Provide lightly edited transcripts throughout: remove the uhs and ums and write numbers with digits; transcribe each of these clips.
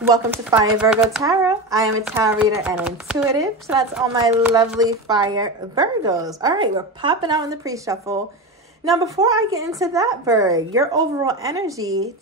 Welcome to Fire Virgo Tarot. I am a tarot reader and intuitive. So that's all my lovely fire Virgos. All right, we're popping out in the pre-shuffle. Now, before I get into that, Virg, your overall energy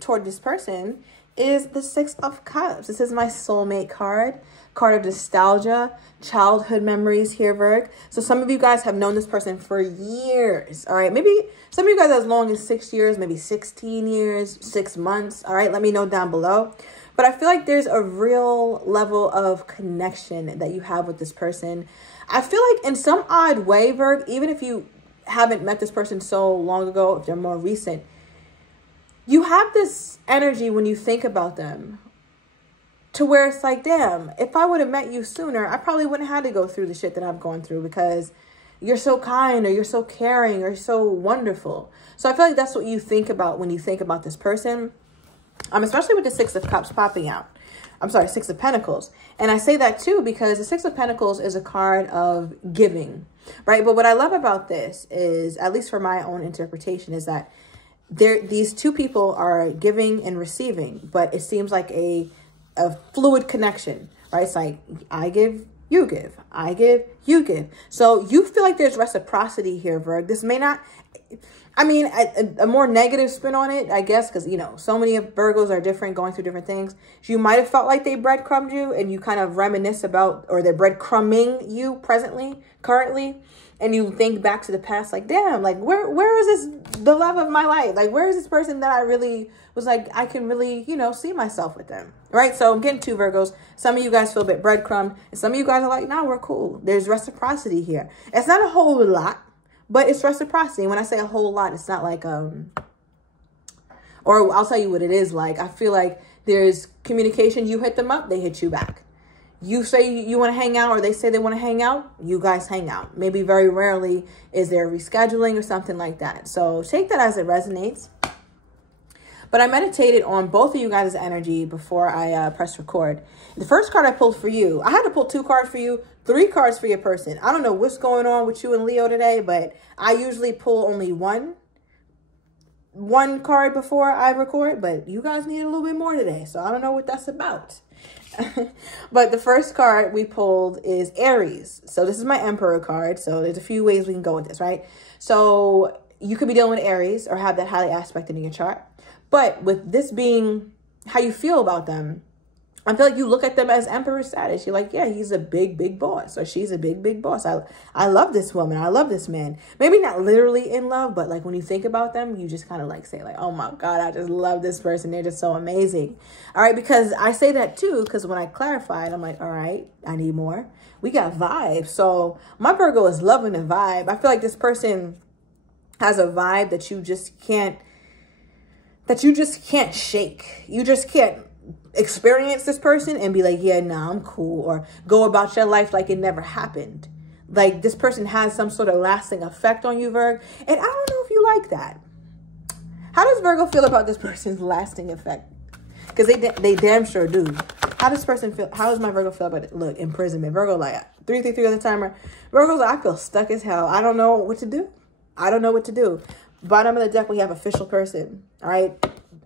toward this person is the Six of Cups. This is my soulmate card of nostalgia, childhood memories here, Virg. So some of you guys have known this person for years, all right? Maybe some of you guys as long as 6 years, maybe 16 years, 6 months, all right? Let me know down below. But I feel like there's a real level of connection that you have with this person. I feel like in some odd way, Virg, even if you haven't met this person so long ago, if they're more recent, you have this energy when you think about them to where it's like, damn, if I would have met you sooner, I probably wouldn't have had to go through the shit that I've gone through because you're so kind or you're so caring or so wonderful. So I feel like that's what you think about when you think about this person. Especially with the Six of Cups popping out. I'm sorry, Six of Pentacles. And I say that too because the Six of Pentacles is a card of giving, right? But what I love about this is, at least for my own interpretation, is that these two people are giving and receiving, but it seems like a fluid connection, right? It's like, I give, you give, I give, you give. So you feel like there's reciprocity here, Virg. This may not... I mean, a more negative spin on it, I guess, because, you know, so many of Virgos are different, going through different things. You might have felt like they breadcrumbed you and you kind of reminisce about, or they're breadcrumbing you currently, and you think back to the past like, damn, like, where is this, the love of my life? Like, where is this person that I really was like, I can really, you know, see myself with them, right? So I'm getting two Virgos. Some of you guys feel a bit breadcrumb, and some of you guys are like, nah, we're cool. There's reciprocity here. It's not a whole lot, but it's reciprocity. When I say a whole lot, it's not like, or I'll tell you what it is like. I feel like there's communication. You hit them up, they hit you back. You say you want to hang out, or they say they want to hang out, you guys hang out. Maybe very rarely is there rescheduling or something like that. So take that as it resonates. But I meditated on both of you guys' energy before I pressed record. The first card I pulled for you, I had to pull 2 cards for you, 3 cards for your person. I don't know what's going on with you and Leo today, but I usually pull only one card before I record, but you guys need a little bit more today, so I don't know what that's about. But the first card we pulled is Aries. So this is my Emperor card, so there's a few ways we can go with this, right? So you could be dealing with Aries or have that highly aspected in your chart. But with this being how you feel about them, I feel like you look at them as Emperor status. You're like, yeah, he's a big, big boss, or she's a big, big boss. I love this woman. I love this man. Maybe not literally in love, but like when you think about them, you just kind of like say like, oh my God, I just love this person. They're just so amazing. All right, because I say that too, because when I clarified, I'm like, all right, I need more. We got vibes. So my Virgo is loving the vibe. I feel like this person has a vibe that you just can't shake. You just can't experience this person and be like, yeah, nah, I'm cool, or go about your life like it never happened. Like this person has some sort of lasting effect on you, Virg. And I don't know if you like that. How does Virgo feel about this person's lasting effect? Because they damn sure do. How does person feel? How does my Virgo feel about it? Look, imprisonment. Virgo like 333 on the timer. Virgo's like, I feel stuck as hell. I don't know what to do. I don't know what to do. Bottom of the deck, we have official person. All right.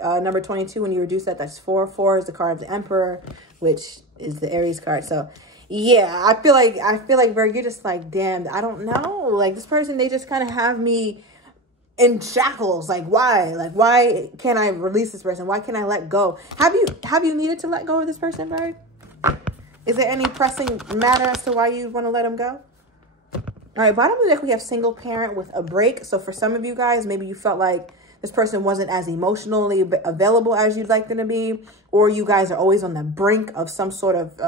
Number 22, when you reduce that, that's 4. 4 is the card of the Emperor, which is the Aries card. So yeah, I feel like Virgo, you're just like, damn, I don't know. Like this person, they just kind of have me in shackles. Like why? Like why can't I release this person? Why can't I let go? Have you needed to let go of this person, Virgo? Is there any pressing matter as to why you want to let them go? All right, bottom of the deck, we have single parent with a break. So for some of you guys, maybe you felt like this person wasn't as emotionally available as you'd like them to be, or you guys are always on the brink of some sort of,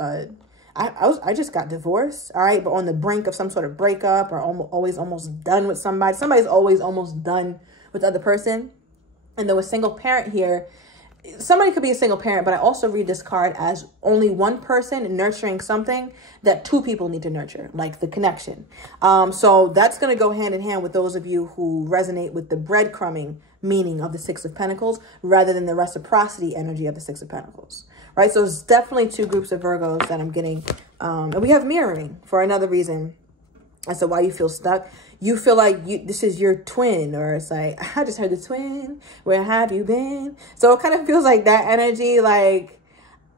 I just got divorced, all right, but on the brink of some sort of breakup, or always almost done with somebody. Somebody's always almost done with the other person. And then with single parent here, somebody could be a single parent, but I also read this card as only one person nurturing something that 2 people need to nurture, like the connection. So that's going to go hand in hand with those of you who resonate with the breadcrumbing meaning of the Six of Pentacles rather than the reciprocity energy of the Six of Pentacles, right? So it's definitely 2 groups of Virgos that I'm getting. And we have mirroring for another reason as to why you feel stuck. You feel like this is your twin, or it's like, I just heard the twin. Where have you been? So it kind of feels like that energy. Like,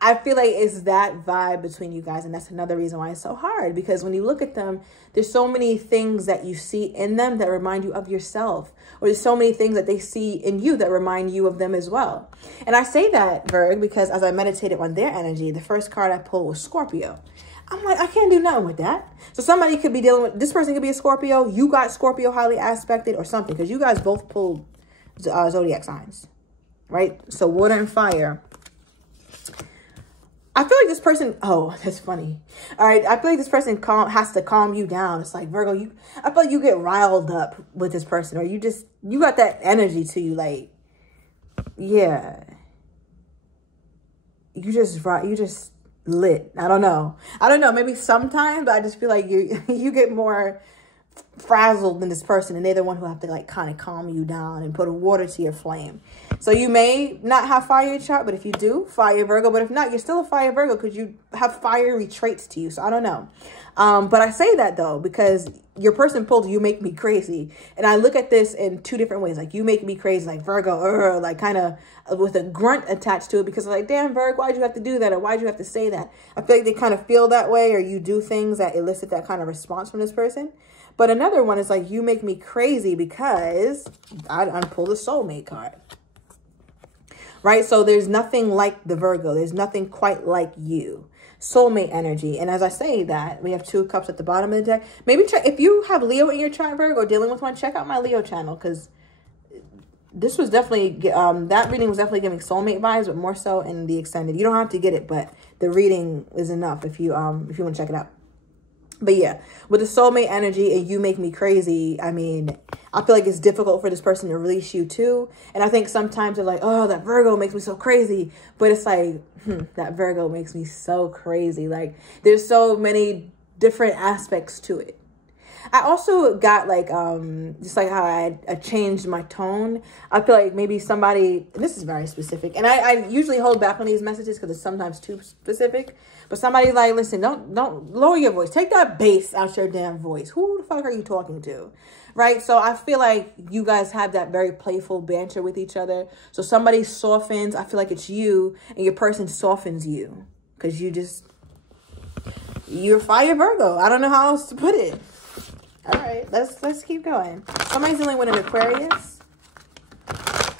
I feel like it's that vibe between you guys. And that's another reason why it's so hard. Because when you look at them, there's so many things that you see in them that remind you of yourself. Or there's so many things that they see in you that remind you of them as well. And I say that, Virg, because as I meditated on their energy, the first card I pulled was Scorpio. I'm like, I can't do nothing with that. So somebody could be dealing with, this person could be a Scorpio. You got Scorpio highly aspected or something. Because you guys both pulled zodiac signs. Right? So water and fire. I feel like this person, oh, that's funny. All right, I feel like this person has to calm you down. It's like, Virgo, I feel like you get riled up with this person, or you got that energy to you, like, yeah. You just lit. I don't know. Maybe sometimes, but I just feel like you get more frazzled than this person, and they're the one who have to like kind of calm you down and put water to your flame. So you may not have fire in your chart, but if you do, fire Virgo. But if not, you're still a fire Virgo because you have fiery traits to you. So I don't know. But I say that though because your person pulled you make me crazy, and I look at this in two different ways. Like you make me crazy, like Virgo, like kind of with a grunt attached to it because I'm like, damn, Virgo, why'd you have to do that, or why'd you have to say that? I feel like they kind of feel that way, or you do things that elicit that kind of response from this person. But another one is like, you make me crazy because I pulled a soulmate card. Right? So there's nothing like the Virgo. There's nothing quite like you. Soulmate energy. And as I say that, we have 2 cups at the bottom of the deck. Maybe check, if you have Leo in your chart, Virgo, or dealing with one, check out my Leo channel. Because this was definitely, that reading was definitely giving soulmate vibes, but more so in the extended. You don't have to get it, but the reading is enough if you want to check it out. But yeah, with the soulmate energy and you make me crazy, I mean, I feel like it's difficult for this person to release you too. And I think sometimes they're like, oh, that Virgo makes me so crazy. But it's like, that Virgo makes me so crazy. Like, there's so many different aspects to it. I also got like, just like how I changed my tone. I feel like maybe somebody, this is very specific. And I usually hold back on these messages because it's sometimes too specific. But somebody like, listen, don't lower your voice. Take that bass out your damn voice. Who the fuck are you talking to? Right? So I feel like you guys have that very playful banter with each other. So somebody softens. I feel like it's you and your person softens you. Because you're fire Virgo. I don't know how else to put it. All right, let's keep going. Somebody's dealing with an Aquarius.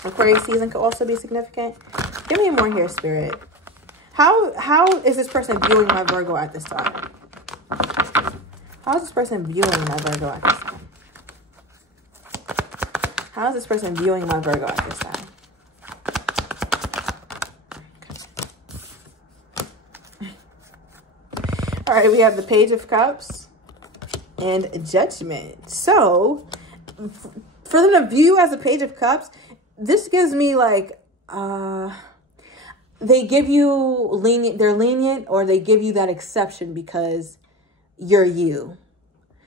Aquarius season could also be significant. Give me more here, Spirit. How is this person viewing my Virgo at this time? How is this person viewing my Virgo at this time? How is this person viewing my Virgo at this time? All right, we have the Page of Cups and Judgment. So for them to view you as a Page of Cups, this gives me like, they give you they're lenient, or they give you that exception because you're you.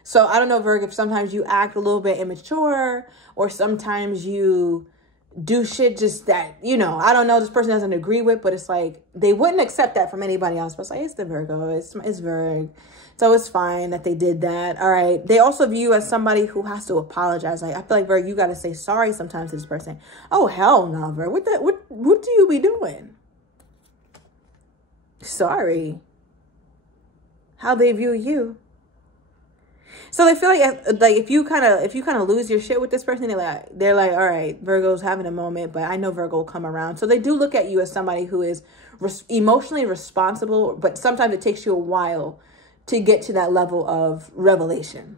So I don't know, Virgo, if sometimes you act a little bit immature, or sometimes you do shit just that, you know, I don't know, this person doesn't agree with, but it's like, they wouldn't accept that from anybody else. But it's like, it's the Virgo, it's Virg. So it's fine that they did that. All right. They also view you as somebody who has to apologize. Like, I feel like, Virg, you got to say sorry sometimes to this person. Oh, hell no, Virg. What do you be doing? Sorry. How they view you. So they feel like if you kind of lose your shit with this person, they're like, all right, Virgo's having a moment, but I know Virgo will come around. So they do look at you as somebody who is emotionally responsible, but sometimes it takes you a while to get to that level of revelation.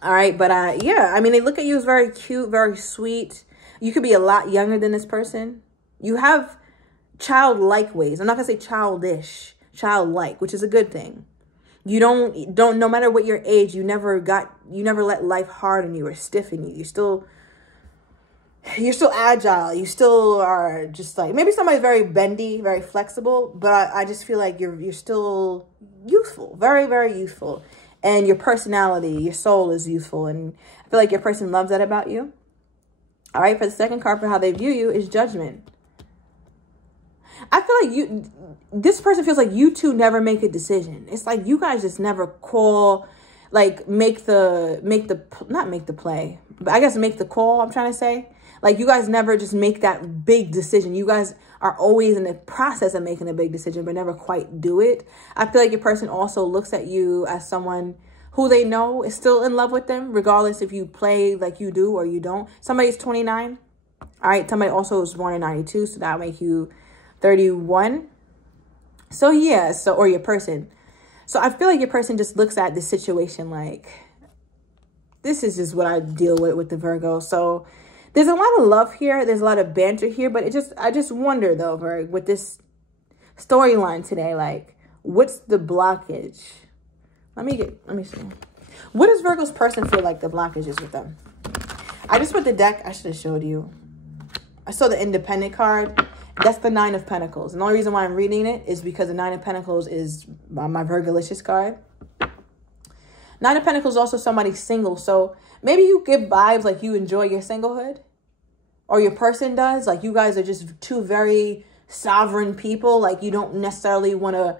All right, but yeah, I mean, they look at you as very cute, very sweet. You could be a lot younger than this person. You have childlike ways. I'm not gonna say childish, childlike, which is a good thing. You don't no matter what your age, you never let life harden you or stiffen you. You're still agile. You still are just like, maybe somebody's very bendy, very flexible, but I just feel like you're still youthful, very, very youthful. And your personality, your soul is youthful. And I feel like your person loves that about you. All right, for the second card for how they view you is Judgment. I feel like this person feels like you two never make a decision. It's like you guys just never call, like not make the play, but I guess make the call, I'm trying to say. Like, you guys never just make that big decision. You guys are always in the process of making a big decision, but never quite do it. I feel like your person also looks at you as someone who they know is still in love with them, regardless if you play like you do or you don't. Somebody's 29. All right. Somebody also was born in 92. So that'll make you 31. So yeah. So, or your person. So I feel like your person just looks at the situation like, this is just what I deal with the Virgo. So there's a lot of love here. There's a lot of banter here, but I just wonder though, Virgo, with this storyline today, like, what's the blockage? Let me see. What does Virgo's person feel like the blockage is with them? I just put the deck. I should have showed you. I saw the Independent card. That's the 9 of Pentacles. And the only reason why I'm reading it is because the 9 of Pentacles is my Virgolicious card. 9 of Pentacles is also somebody single. So maybe you give vibes like you enjoy your singlehood. Or your person does. Like, you guys are just two very sovereign people. Like, you don't necessarily want to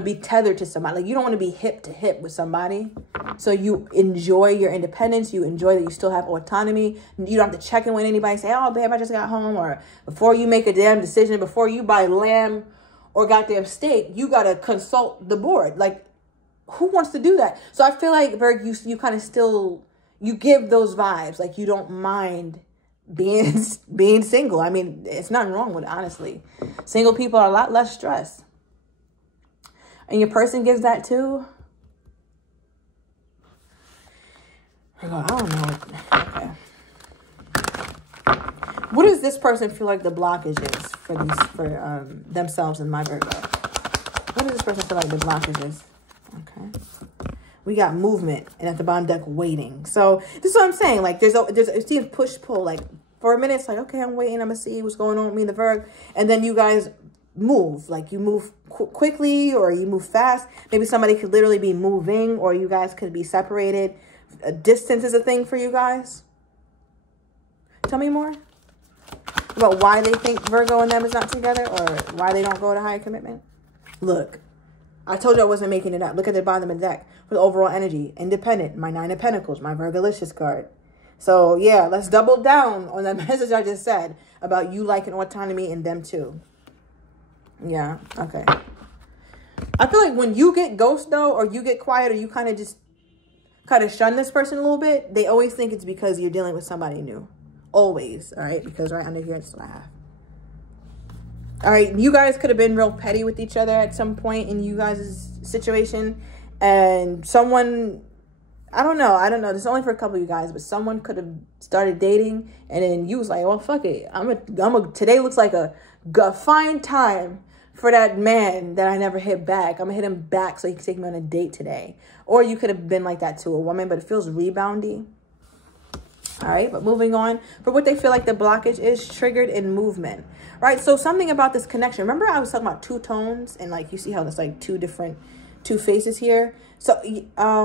be tethered to somebody. Like, you don't want to be hip to hip with somebody. So you enjoy your independence. You enjoy that you still have autonomy. You don't have to check in with anybody and say, oh, babe, I just got home. Or before you make a damn decision, before you buy lamb or goddamn steak, you got to consult the board. Like, who wants to do that? So I feel like, Virg, you kind of still, you give those vibes. Like, you don't mind being single. I mean, it's nothing wrong with it, honestly. Single people are a lot less stressed. And your person gives that too? I don't know. Okay. What does this person feel like the blockage is for themselves and my Virgo? What does this person feel like the blockage is? Okay. We got movement, and at the bottom deck, waiting. So this is what I'm saying. Like, it seems push-pull. Like, for a minute, it's like, okay, I'm waiting. I'm going to see what's going on with me and the Virgo. And then you guys move. Like, you move quickly or you move fast. Maybe somebody could literally be moving, or you guys could be separated. Distance is a thing for you guys. Tell me more about why they think Virgo and them is not together, or why they don't go to higher commitment. Look, I told you I wasn't making it up. Look at the bottom of the deck for the overall energy. Independent, my 9 of Pentacles, my Virgolicious card. So yeah, let's double down on that message I just said about you liking autonomy and them too. Yeah, okay. I feel like when you get ghost though, or you get quiet, or you kind of shun this person a little bit, they always think it's because you're dealing with somebody new. Always, all right? Because right under here, it's what I have. All right, you guys could have been real petty with each other at some point in you guys' situation. And someone, I don't know. This is only for a couple of you guys, but someone could have started dating, and then you was like, well, fuck it. Today looks like a fine time for that man that I never hit back. I'm going to hit him back so he can take me on a date today. Or you could have been like that to a woman, but it feels reboundy. All right, but moving on. For what they feel like the blockage is, triggered in movement. Right, so something about this connection. Remember I was talking about two tones, and like you see how there's like two faces here. So, I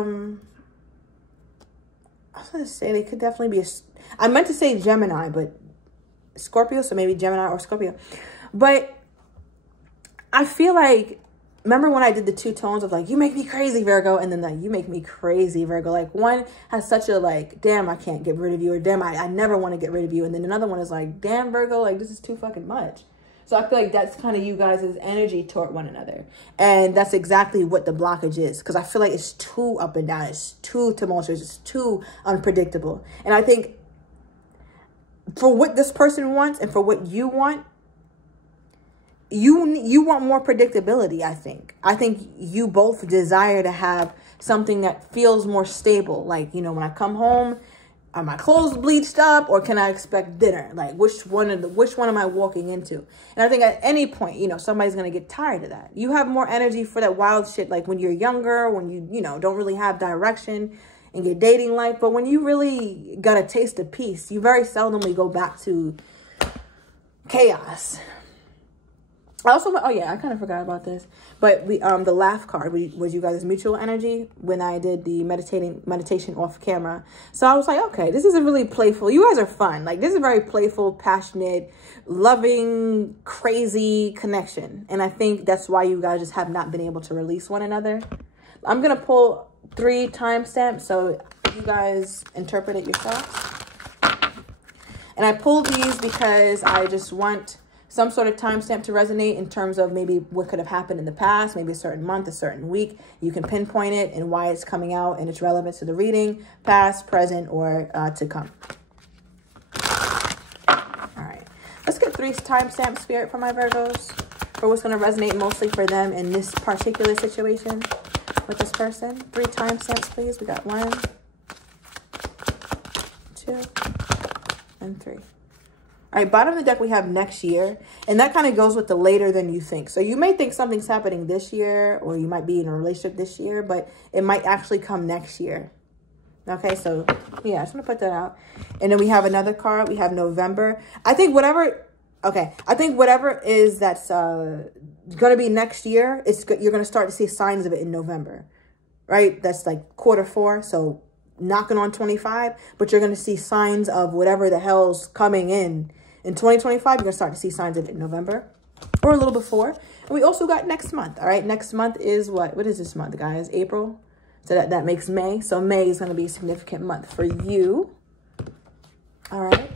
was going to say they could definitely be I meant to say Gemini, but Scorpio, so maybe Gemini or Scorpio. But I feel like, remember when I did the two tones of like, you make me crazy, Virgo, and then like, you make me crazy, Virgo. Like, one has such a like, damn, I can't get rid of you, or damn, I never want to get rid of you. And then another one is like, damn, Virgo, like, this is too fucking much. So I feel like that's kind of you guys' energy toward one another. And that's exactly what the blockage is. Because I feel like it's too up and down. It's too tumultuous. It's too unpredictable. And I think for what this person wants and for what you want, you want more predictability, I think. I think you both desire to have something that feels more stable. Like, you know, when I come home, are my clothes bleached up, or can I expect dinner? Like, which one am I walking into? And I think at any point, you know, somebody's going to get tired of that. You have more energy for that wild shit, like when you're younger, when you know, don't really have direction in your dating life. But when you really got a taste of peace, you very seldomly go back to chaos. Also, oh yeah, I kind of forgot about this, but the laugh card was you guys' mutual energy when I did the meditation off camera. So I was like, okay, this is a really playful, you guys are fun. Like, this is a very playful, passionate, loving, crazy connection. And I think that's why you guys just have not been able to release one another. I'm going to pull 3 timestamps so you guys interpret it yourselves. And I pulled these because I just want some sort of timestamp to resonate in terms of maybe what could have happened in the past, maybe a certain month, a certain week. You can pinpoint it and why it's coming out and its relevance to the reading, past, present, or to come. All right. Let's get 3 timestamp, Spirit, for my Virgos, for what's going to resonate mostly for them in this particular situation with this person. 3 timestamps, please. We got 1, 2, and 3. All right, bottom of the deck, we have next year. And that kind of goes with the later than you think. So you may think something's happening this year, or you might be in a relationship this year, but it might actually come next year. Okay, so yeah, I just want to put that out. And then we have another card. We have November. I think whatever, okay, I think whatever is that's going to be next year, you're going to start to see signs of it in November, right? That's like Q4, so knocking on 25, but you're going to see signs of whatever the hell's coming in 2025. You're going to start to see signs of it in November or a little before. And we also got next month. All right. Next month is what is this month, guys? April. So that makes May. So May is going to be a significant month for you. All right.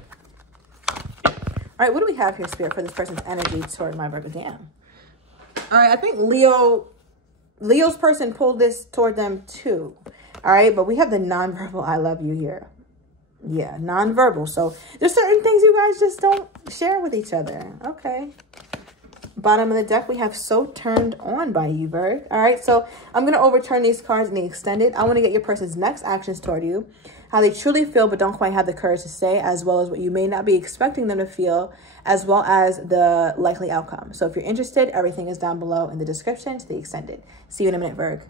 All right. What do we have here, Spirit, for this person's energy toward my Virgo? Damn. All right. I think Leo's person pulled this toward them too. All right. But we have the nonverbal I love you here. Yeah, nonverbal. So there's certain things you guys just don't share with each other. Okay. Bottom of the deck, we have so turned on by you, Virg. All right. So I'm going to overturn these cards in the extended. I want to get your person's next actions toward you, how they truly feel, but don't quite have the courage to say, as well as what you may not be expecting them to feel, as well as the likely outcome. So if you're interested, everything is down below in the description to the extended. See you in a minute, Virg.